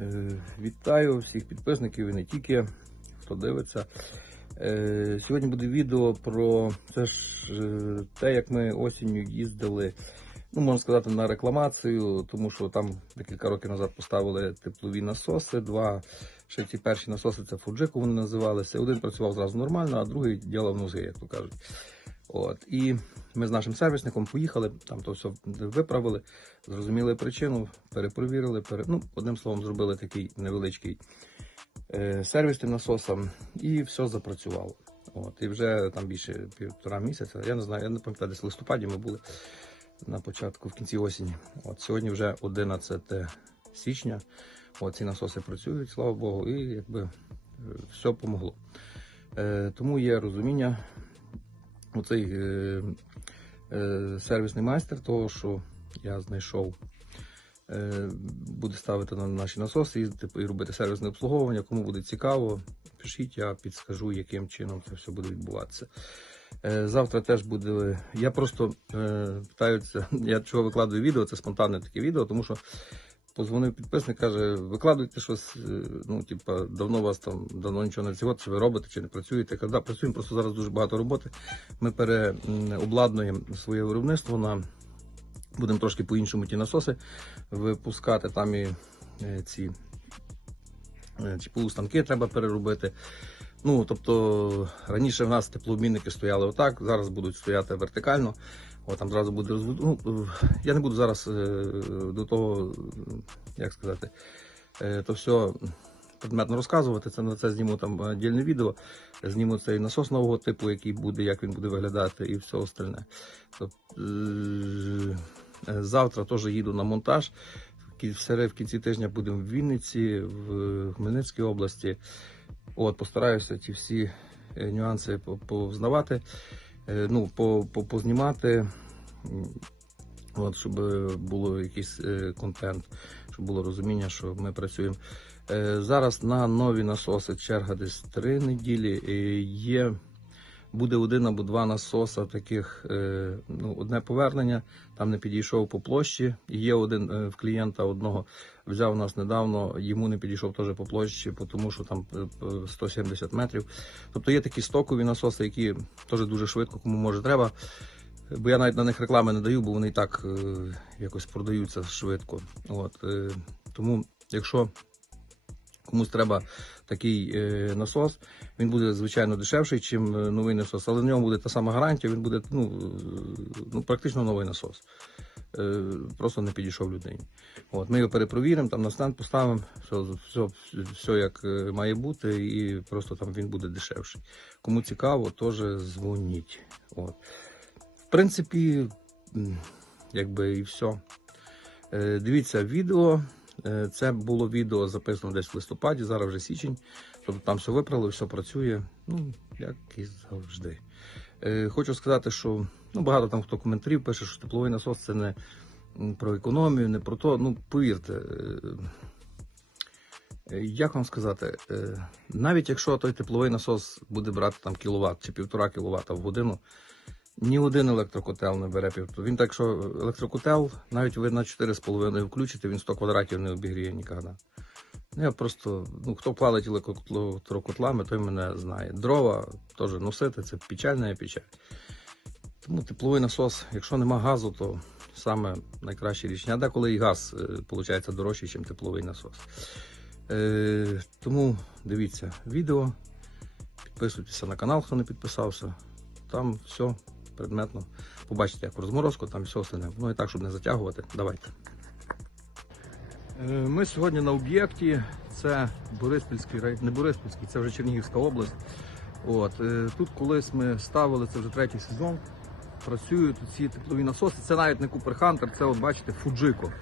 Е, Вітаю всіх підписників і не тільки, хто дивиться. Е, Сьогодні буде відео про це ж е, те, як ми осінню їздили, ну можна сказати, на рекламацію, тому що там декілька років назад поставили теплові насоси. Два ще ці перші насоси це Фуджику вони називалися. Один працював зразу нормально, а другий ділав нози, як то кажуть. От і ми з нашим сервісником поїхали, там то все виправили, зрозуміли причину, перепровірили, пере... ну, одним словом, зробили такий невеличкий е, сервіс тим насосам, і все запрацювало. От, і вже там більше півтора місяця. Я не знаю, я не пам'ятаю, десь в листопаді ми були на початку, в кінці осені. От сьогодні вже 11 січня. От ці насоси працюють, слава Богу, і якби е, все помогло. Е, тому є розуміння оцей е, е, сервісний майстер, того, що я знайшов, е, буде ставити на наші насоси, їздити і робити сервісне обслуговування. Кому буде цікаво, пишіть, я підскажу, яким чином це все буде відбуватися. Е, Завтра теж буде. Я просто е, питаюся, я чого викладаю відео, це спонтанне таке відео, тому що позвонив підписник, каже, викладуйте щось, е, ну, типа, давно вас там давно нічого не цього, чи ви робите, чи не працюєте. Я да, працюємо, просто зараз дуже багато роботи. Ми переобладнуємо своє виробництво на будемо трошки по-іншому ті насоси випускати. Там і е, ці е, ці полустанки треба переробити. Ну, тобто раніше в нас теплообмінники стояли отак, зараз будуть стояти вертикально. О, там зразу буде розвод... ну, е, Я не буду зараз е, до того, е, як сказати, то все предметно розказувати. Це на це зніму там дільне відео. Зніму цей насос нового типу, який буде, як він буде виглядати, і все остальне. Тобто, завтра теж їду на монтаж. В кінці тижня будемо в Вінниці, в Хмельницькій області. От, постараюся ці всі нюанси по- повзнавати, ну, по- по- познімати, от, щоб було якийсь е, контент, щоб було розуміння, що ми працюємо. Е, Зараз на нові насоси черга десь три неділі. Е, Є, буде один або два насоса таких, е, ну, одне повернення, там не підійшов по площі. Є один е, в клієнта одного взяв нас недавно, йому не підійшов теж по площі, тому що там е, е, 170 метрів. Тобто є такі стокові насоси, які теж дуже швидко, кому може треба. Бо я навіть на них реклами не даю, бо вони і так якось продаються швидко. От, тому, якщо комусь треба такий е, насос, він буде звичайно дешевший, ніж новий насос, але в ньому буде та сама гарантія, він буде ну, е, ну, практично новий насос. Е, просто не підійшов людині. От, ми його перепровіримо, там на стенд поставимо, все, все, все як е, має бути, і просто там він буде дешевший. Кому цікаво, теж дзвоніть. От. В принципі, якби і все. Е, Дивіться відео. Е, Це було відео записано десь в листопаді, зараз вже січень. Тобто там все виправили, все працює. Ну, як і завжди. Е, Хочу сказати, що ну, багато там хто коментарів пише, що тепловий насос це не про економію, не про то. Ну, повірте. е, Як вам сказати, навіть якщо той тепловий насос буде брати там кіловат чи півтора кіловата в годину, ні один електрокотел не бере півтора. Він так, що електрокотел, навіть ви на 4,5 включите, він 100 квадратів не обігріє ніколи. Ну, Я просто, ну хто платить електрокотлами, той мене знає. Дрова теж носити, це печальна печаль. Тому тепловий насос, якщо нема газу, то саме найкраще рішення. А деколи і газ виходить дорожчий, ніж тепловий насос. Е, тому дивіться відео, підписуйтеся на канал, хто не підписався. Там все предметно. Побачите, як розморозку, там все остальне. Ну і так, щоб не затягувати, давайте. Е, Ми сьогодні на об'єкті. Це Бориспільський рай- не Бориспільський, це вже Чернігівська область. От, е, тут колись ми ставили, це вже третій сезон. Працюють ці теплові насоси. Це навіть не Купер Хантер, це от бачите Фуджико.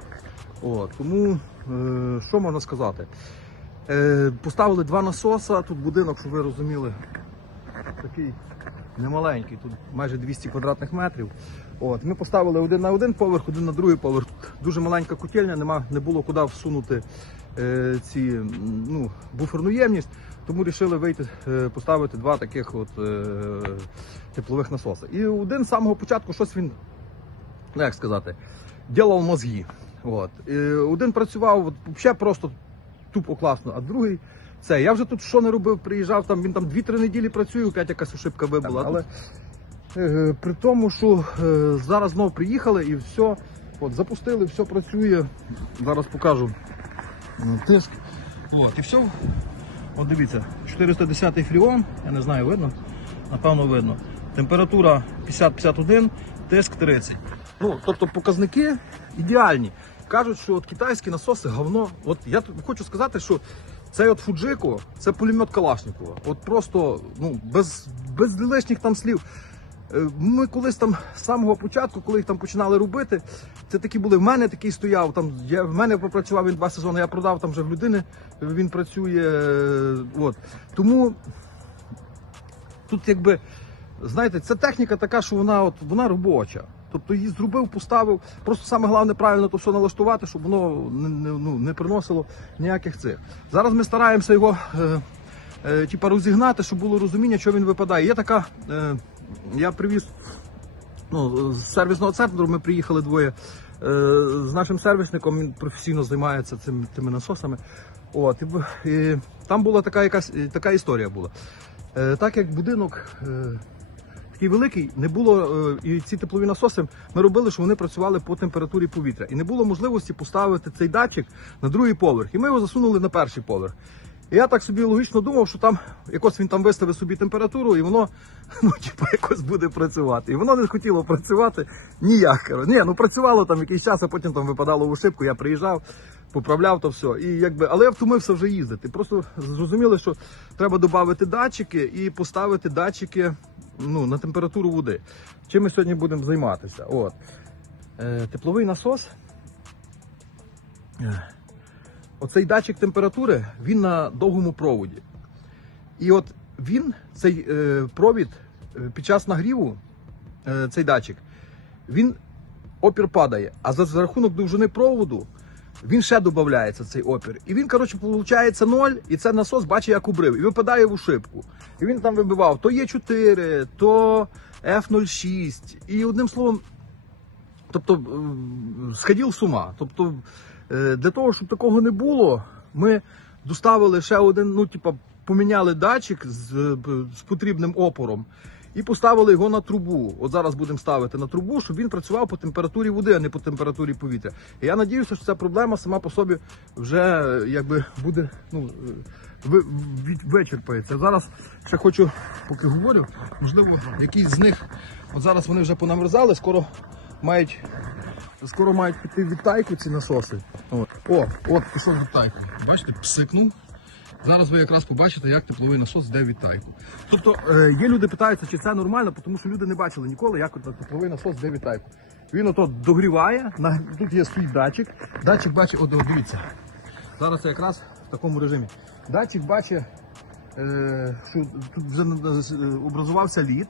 От, тому е, що можна сказати? Поставили два насоса. Тут будинок, щоб ви розуміли, такий немаленький, тут майже 200 квадратних метрів. От, ми поставили один на один поверх, один на другий поверх. Дуже маленька котельня, нема, не було куди всунути е, ці, ну, буферну ємність, тому вирішили вийти, е, поставити два таких от, е, теплових насоси. І один з самого початку щось він, ну як сказати, ділав мозги. От. І один працював от, взагалі просто тупо класно, а другий це. Я вже тут що не робив, приїжджав, там він там 2-3 неділі працює, опять якась ошибка вибула. Але е, при тому, що е, зараз знову приїхали і все, от, запустили, все працює. Зараз покажу тиск. От, і все. От дивіться, 410 фріон, я не знаю, видно? Напевно, видно. Температура 50-51, тиск 30. Ну, тобто показники ідеальні. Кажуть, що от китайські насоси говно. От я хочу сказати, що цей от Фуджико, це пулемет Калашникова. От просто ну, без, без лишніх там слів. Е, Ми колись там з самого початку, коли їх там починали робити, це такі були. В мене такий стояв. Там я в мене попрацював він два сезони. Я продав там вже в людини. Він працює. е, От тому тут якби знаєте, це техніка така, що вона от вона робоча. Тобто її зробив, поставив. Просто саме головне правильно то все налаштувати, щоб воно не, не, ну, не приносило ніяких цих. Зараз ми стараємося його е, е, типа розігнати, щоб було розуміння, що він випадає. Є така. Е, я привіз ну, з сервісного центру. Ми приїхали двоє е, з нашим сервісником. Він професійно займається цим, цими насосами. От, і, і там була така якась така історія була. Е, так як будинок е, такий великий, не було е, і ці теплові насоси ми робили, що вони працювали по температурі повітря. І не було можливості поставити цей датчик на другий поверх. І ми його засунули на перший поверх. І я так собі логічно думав, що там якось він там виставить собі температуру, і воно ну, типу, якось буде працювати. І воно не хотіло працювати ніяк. Ні, ну працювало там якийсь час, а потім там випадало в ошибку, я приїжджав, поправляв то все. І якби, але я втомився вже їздити. Просто зрозуміли, що треба додати датчики і поставити датчики ну, на температуру води. Чим ми сьогодні будемо займатися? От. Е, тепловий насос. Е, Оцей датчик температури, він на довгому проводі. І от він, цей е, провід, е, під час нагріву, е, цей датчик, він опір падає. А за, за рахунок довжини проводу він ще додається цей опір. І він, коротше, виходить ноль, і це насос бачить, як убрив, і випадає в ушибку. І він там вибивав то Е4, то F06. І одним словом, тобто е, сходив з ума. Тобто, е, для того, щоб такого не було, ми доставили ще один, ну, типа, поміняли датчик з, з потрібним опором і поставили його на трубу. От зараз будемо ставити на трубу, щоб він працював по температурі води, а не по температурі повітря. І я надіюся, що ця проблема сама по собі вже якби буде ну, е, ви- від- вичерпається. Зараз ще хочу, поки говорю, можливо, якісь з них, от зараз вони вже понамерзали, скоро мають. Скоро мають піти в відтайку ці насоси. О, от пішов в відтайку. Бачите, псикнув. Зараз ви якраз побачите, як тепловий насос йде в відтайку. Тобто е, є люди питаються, чи це нормально, тому що люди не бачили ніколи, як тепловий насос йде в відтайку. Він ото догріває, тут є свій датчик. Датчик бачить, от, дивіться. Зараз я якраз в такому режимі. Датчик бачить, е, що тут вже е, образувався лід.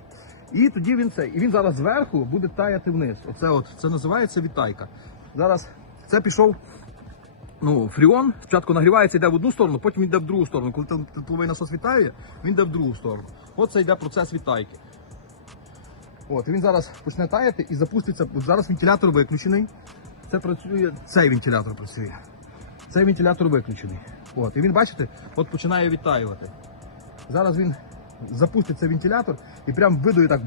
І тоді він це. І він зараз зверху буде таяти вниз. Оце от це називається відтайка. Зараз це пішов. Ну, фріон спочатку нагрівається, йде в одну сторону, потім йде в другу сторону. Коли тепловий насос вітає, він йде в другу сторону. От це йде процес відтайки. От, він зараз почне таяти і запуститься. От зараз вентилятор виключений. Це працює, цей вентилятор працює. Цей вентилятор виключений. От, і він, бачите, от починає відтаювати. Зараз він запустить цей вентилятор і прям видує так,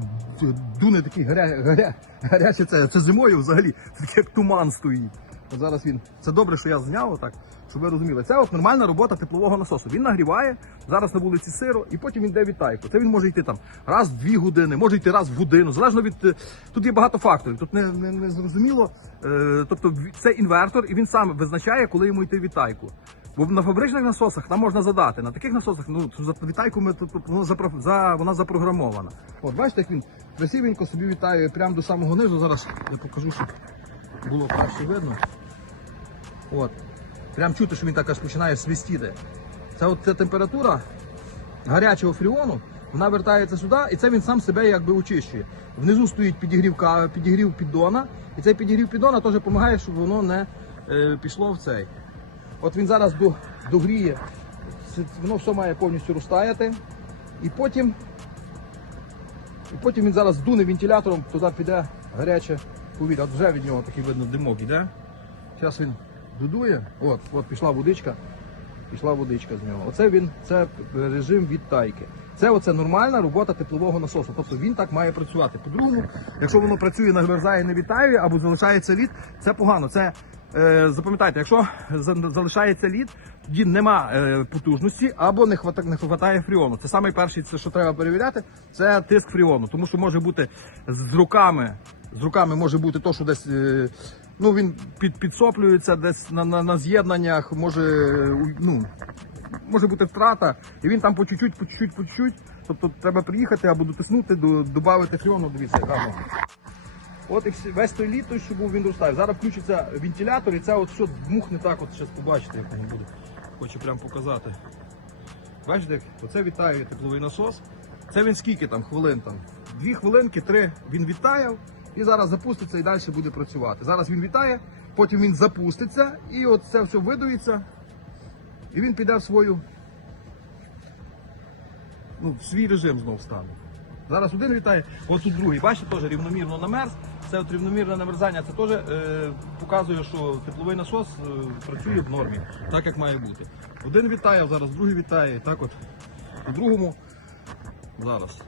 дуне такий гаря, гаря, гаряче це, це зимою взагалі, це таке як туман стоїть. От зараз він. Це добре, що я зняв отак, щоб ви розуміли. Це от нормальна робота теплового насосу. Він нагріває, зараз на вулиці сиро, і потім він йде відтайку. Це він може йти там раз в дві години, може йти раз в годину. Залежно від. е, Тут є багато факторів. Тут не, не, не зрозуміло. Е, тобто це інвертор, і він сам визначає, коли йому йти відтайку. Бо на фабричних насосах там можна задати. На таких насосах, ну за відтайку ми тут воно за, вона запрограмована. От бачите, як він красивенько собі вітає прямо до самого низу. Зараз я покажу, щоб було краще видно. От. Прям чути, що він так аж починає свистіти. Це от ця температура гарячого фріону, вона вертається сюди, і це він сам себе якби очищує. Внизу стоїть підігрів, підігрів піддона, і цей підігрів піддона теж допомагає, щоб воно не е, пішло в цей. От він зараз до, догріє, воно все має повністю розтаяти. І потім, і потім він зараз дуне вентилятором, туди піде гаряче повітря. От вже від нього такий видно димок іде. Зараз він додує. От, от пішла водичка. пішла водичка з нього. Оце він, це режим відтайки. Це оце нормальна робота теплового насосу. Тобто він так має працювати. По-другому, якщо воно працює, нагмерзає, не відтаює або залишається лід, це погано. Це е, запам'ятайте, якщо залишається лід, тоді нема е, потужності або не не хватає фріону. Це саме перший, що треба перевіряти, це тиск фріону. Тому що може бути з руками, з руками може бути то, що десь. Е, Ну, він під, підсоплюється десь на, на, на з'єднаннях, може, ну, може бути втрата, і він там по чуть-чуть, по чуть-чуть, по чуть-чуть. Тобто треба приїхати або дотиснути, до, додати фріону, дивіться, гарно. От і всі, весь той лід, той, що був, він розставив. Зараз включиться вентилятор, і це от все дмухне так, от зараз побачите, як воно буде. Хочу прям показати. Бачите, оце вітає тепловий насос. Це він скільки там, хвилин там? Дві хвилинки, три він вітаяв і зараз запуститься і далі буде працювати. Зараз він вітає, потім він запуститься і от це все видується. І він піде в свою, ну, в свій режим знов стане. Зараз один вітає, от тут другий. Бачите, теж рівномірно намерз. Це от рівномірне намерзання, це теж е, показує, що тепловий насос е, працює в нормі, так як має бути. Один вітає, зараз другий вітає, і так от у другому зараз.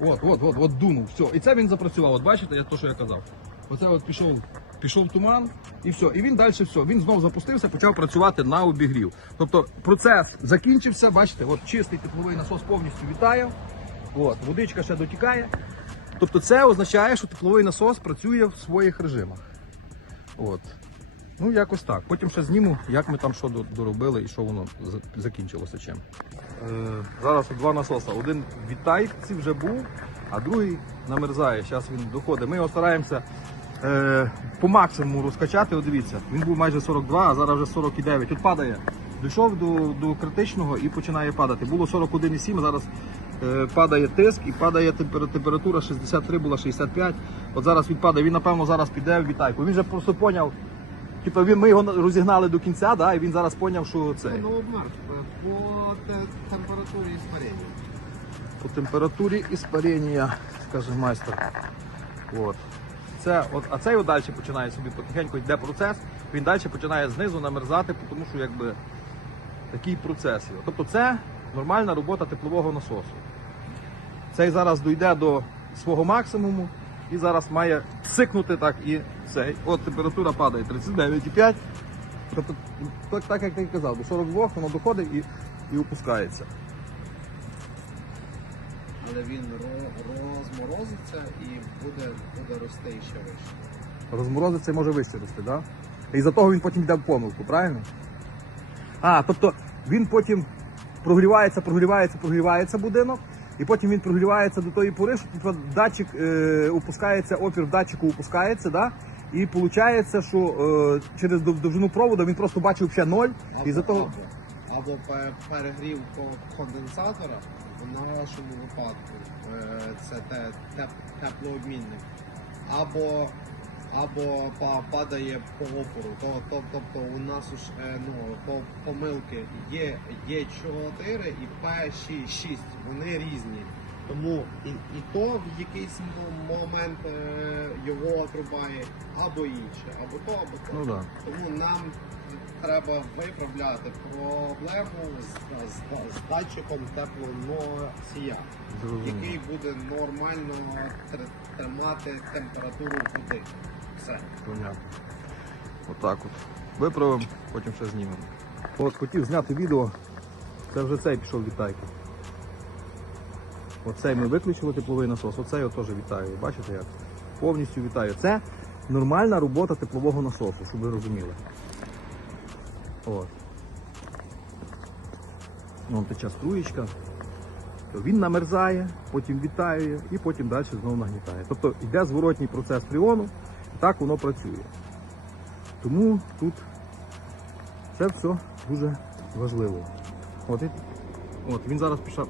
От, от, от, от дунув, все. І це він запрацював. От бачите, я то, що я казав. Оце от пішов, пішов туман і все. І він далі все. Він знов запустився, почав працювати на обігрів. Тобто процес закінчився, бачите, от чистий тепловий насос повністю вітає. От, водичка ще дотікає. Тобто це означає, що тепловий насос працює в своїх режимах. От. Ну, якось так. Потім ще зніму, як ми там що доробили і що воно закінчилося чим. Е, зараз два насоси. Один в відтайці вже був, а другий намерзає. Зараз він доходить. Ми його стараємося е, по максимуму розкачати. От дивіться, він був майже 42, а зараз вже 49. Тут падає. Дійшов до, до критичного і починає падати. Було 41,7, зараз е, падає тиск і падає температура 63, була 65. От зараз він падає. Він напевно зараз піде в вітайку. Він вже просто поняв. Типу, він, ми його розігнали до кінця, да, і він зараз поняв, що це. Ну, обмер по те- температурі іспарення. по температурі іспарення, каже майстер. От. Це, от, а цей далі починає собі потихеньку йде процес, він далі починає знизу намерзати, тому що якби такий процес. Тобто це нормальна робота теплового насосу. Цей зараз дійде до свого максимуму і зараз має цикнути так і цей. От температура падає 39,5. Тобто, так, так як ти казав, до 42 воно доходить і, і опускається. Але він розморозиться і буде, буде рости ще вище. Розморозиться і може вище рости, да? І за того він потім йде в помилку, правильно? А, тобто він потім прогрівається, прогрівається, прогрівається будинок, і потім він прогрівається до тої пори, що датчик е, опускається, опір в датчику опускається, да? і виходить, що е, через довжину проводу він просто бачив ще ноль, і за того. Або, перегрів конденсатора, в нашому випадку е, це те, теп, теплообмінник, або, або падає по опору. То, то, тобто у нас уж, е, ну, по, помилки є, є 4 і P6, вони різні. Тому і, і то в якийсь момент е, його отрубає, або інше, або то, або то. Ну да. Тому нам треба виправляти проблему з, з, з датчиком теплоносія, який буде нормально тр- тримати температуру води. Все. Понятно. Отак от. Виправимо, потім ще знімемо. От хотів зняти відео. Це вже цей пішов вітайки. Оцей ми виключили тепловий насос, оцей я теж вітаю. Бачите як? Повністю вітаю. Це нормальна робота теплового насосу, щоб ви розуміли. От. Вон тече струєчка. То Він намерзає, потім вітає і потім далі знову нагнітає. Тобто йде зворотній процес фріону, і так воно працює. Тому тут це все дуже важливо. От, от він зараз пішов,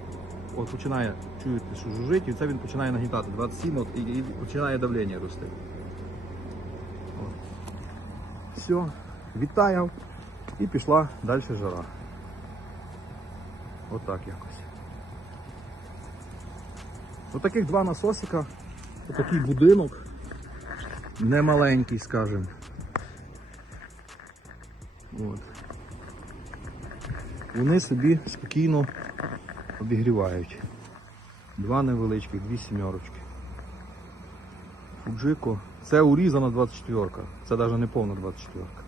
от починає чуєте, що жужить, і це він починає нагнітати 27 от, і, і починає давлення рости. От. Все, відтаяв і пішла далі жара. Отак якось. Отаких два насосика, отакий будинок, немаленький, скажімо. От. вони собі спокійно обігрівають. Два невеличких, дві сімерочки. Фуджико. Це урізана 24-ка. Це навіть не повна 24-ка.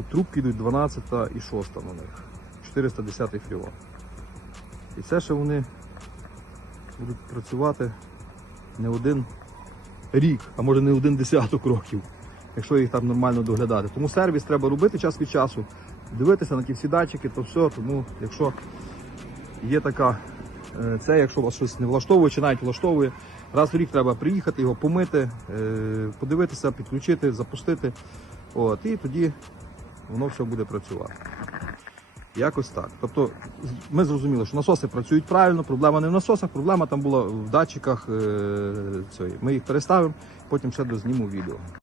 Тут трубки йдуть 12 і 6 на них. 410 фріон. І це ще вони будуть працювати не один рік, а може не один десяток років, якщо їх там нормально доглядати. Тому сервіс треба робити час від часу, дивитися на ті всі датчики, то все. Тому якщо є така е, це, якщо вас щось не влаштовує чи навіть влаштовує, раз в рік треба приїхати, його помити, е, подивитися, підключити, запустити. От, і тоді воно все буде працювати. Якось так. Тобто ми зрозуміли, що насоси працюють правильно, проблема не в насосах, проблема там була в датчиках. Е. Ми їх переставимо, потім ще дозніму відео.